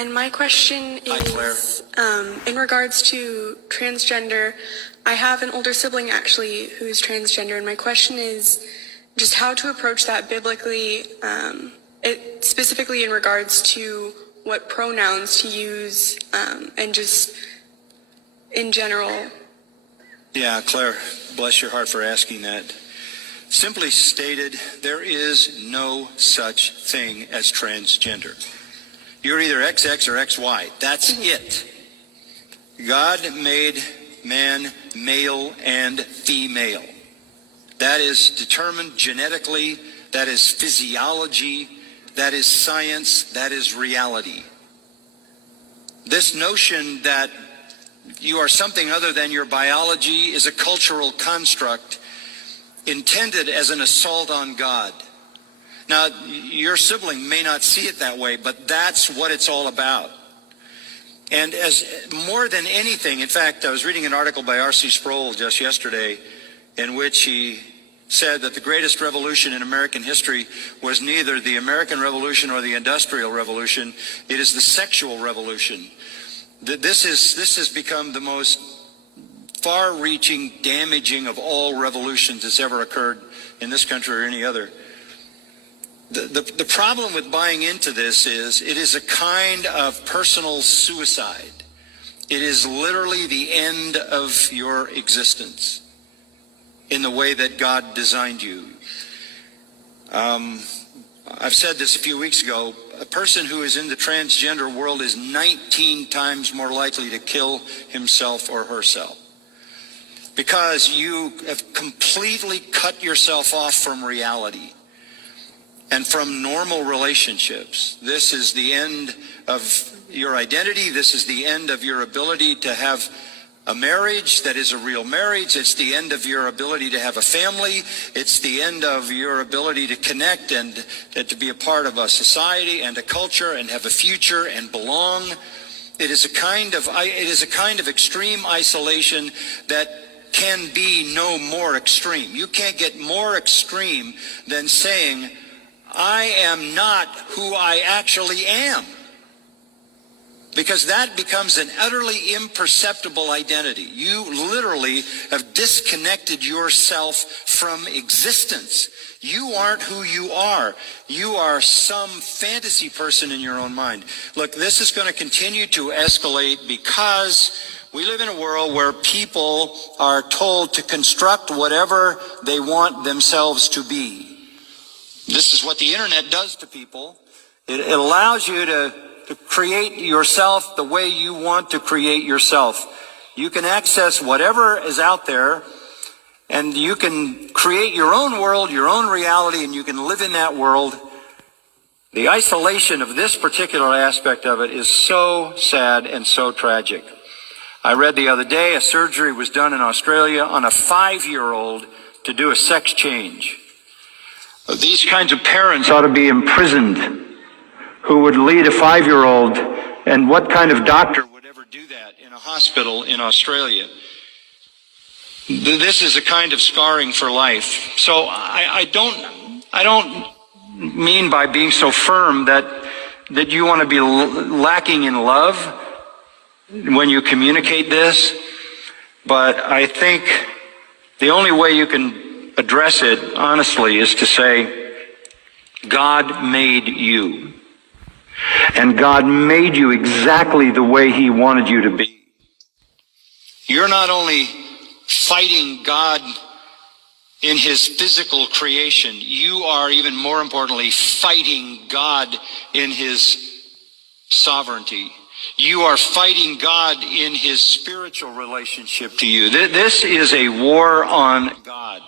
and my question is, in regards to transgender, I have an older sibling actually who's transgender, and my question is just how to approach that biblically, specifically in regards to what pronouns to use, and just in general. Yeah, Claire, bless your heart for asking that. Simply stated, there is no such thing as transgender. You're either XX or XY. That's it. God made man male and female. That is determined genetically. That is physiology. That is science. That is reality. This notion that you are something other than your biology is a cultural construct intended as an assault on God. Now, your sibling may not see it that way, but that's what it's all about. And as more than anything, in fact, I was reading an article by R.C. Sproul just yesterday in which he said that the greatest revolution in American history was neither the American Revolution or the Industrial Revolution. It is the sexual revolution. This has become the most far-reaching, damaging of all revolutions that's ever occurred in this country or any other. The problem with buying into this is it is a kind of personal suicide. It is literally the end of your existence in the way that God designed you. I've said this a few weeks ago. A person who is in the transgender world is 19 times more likely to kill himself or herself, because you have completely cut yourself off from reality and from normal relationships. This is the end of your identity. This is the end of your ability to have a marriage that is a real marriage. It's the end of your ability to have a family. It's the end of your ability to connect and to be a part of a society and a culture and have a future and belong. It is a kind of extreme isolation that can be no more extreme. You can't get more extreme than saying, I am not who I actually am. Because that becomes an utterly imperceptible identity. You literally have disconnected yourself from existence. You aren't who you are. You are some fantasy person in your own mind. Look, this is going to continue to escalate because we live in a world where people are told to construct whatever they want themselves to be. This is what the internet does to people. It allows you to create yourself the way you want to create yourself. You can access whatever is out there, and you can create your own world, your own reality, and you can live in that world. The isolation of this particular aspect of it is so sad and so tragic. I read the other day a surgery was done in Australia on a 5-year-old to do a sex change. These kinds of parents ought to be imprisoned, who would lead a 5-year-old, and what kind of doctor would ever do that in a hospital in Australia? This is a kind of scarring for life. So I don't mean by being so firm that you want to be lacking in love when you communicate this, but I think the only way you can address it honestly is to say, God made you. And God made you exactly the way he wanted you to be. You're not only fighting God in his physical creation, you are even more importantly fighting God in his sovereignty. You are fighting God in his spiritual relationship to you. This is a war on God.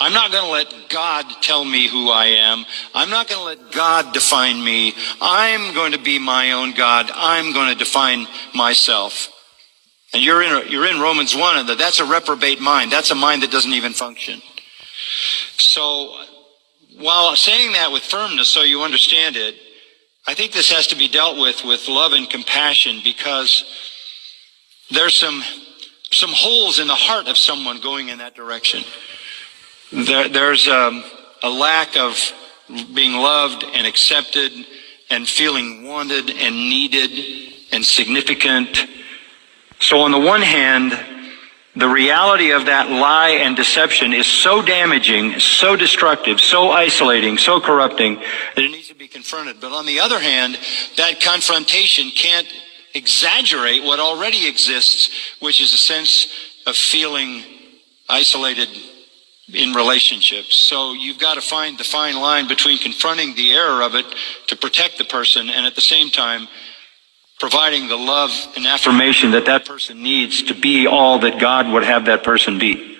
I'm not going to let God tell me who I am. I'm not going to let God define me. I'm going to be my own God. I'm going to define myself. And you're in Romans 1, and that's a reprobate mind. That's a mind that doesn't even function. So while saying that with firmness so you understand it, I think this has to be dealt with love and compassion, because there's some holes in the heart of someone going in that direction. There's a lack of being loved and accepted and feeling wanted and needed and significant. So on the one hand, the reality of that lie and deception is so damaging, so destructive, so isolating, so corrupting that it needs to be confronted. But on the other hand, that confrontation can't exaggerate what already exists, which is a sense of feeling isolated in relationships. So you've got to find the fine line between confronting the error of it to protect the person and at the same time providing the love and affirmation that that person needs to be all that God would have that person be.